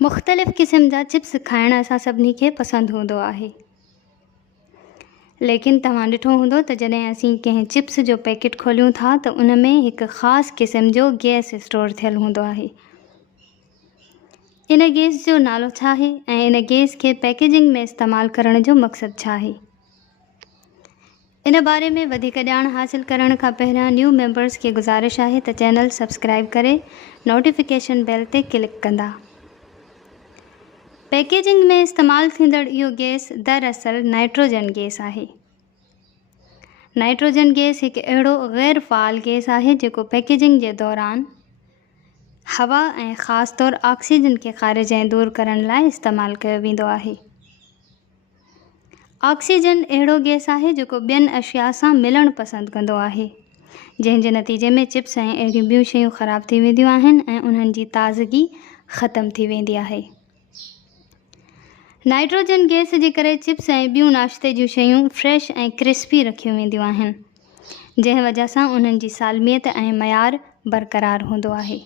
मुख़्तलिफ़ क़िस्म जा चिप्स खाइण असां सभिनी खे पसंदि हूंदो आहे, लेकिन तव्हां ॾिठो हूंदो त जॾहिं असीं कंहिं चिप्स जो पैकेट खोलियूं था त उन में हिकु ख़ासि क़िस्म जो गैस स्टोर थियल हूंदो आहे। इन गैस जो नालो छा आहे ऐं इन गैस खे पैकेजिंग में इस्तेमालु करण जो मक़सदु छा आहे? इन बारे में वधीक ॼाण हासिल करण खां पहिरियां न्यू मेंबर्स खे गुज़ारिश आहे त चैनल सब्सक्राइब करे नोटिफिकेशन बेल ते क्लिक कंदा। पैकेजिंग में इस्तेमालु थींदड़ इहो गैस दरअसल नाइट्रोजन गैस आहे। नाइट्रोजन गैस हिकु अहिड़ो ग़ैर फ़ाल गैस आहे जेको पैकेजिंग जे दौरान हवा ऐं ख़ासि तौरु ऑक्सीजन खे ख़ारिज ऐं दूर करण लाइ इस्तेमालु कयो वेंदो आहे। ऑक्सीजन अहिड़ो गैस आहे जेको ॿियनि अशिया सां मिलणु पसंदि कंदो आहे, जंहिं जे नतीजे में चिप्स ऐं अहिड़ियूं ॿियूं शयूं ख़राबु थी वेंदियूं आहिनि ऐं उन्हनि जी ताज़गी ख़तमु थी वेंदी आहे। नाइट्रोजन गैस जे करे चिप्स ऐं ॿियूं नाश्ते जूं शयूं फ्रेश ऐं क्रिस्पी रखियूं वेंदियूं आहिनि, जंहिं वजह सां उन्हनि जी सालमियत ऐं मयारु बरक़रार हूंदो आहे।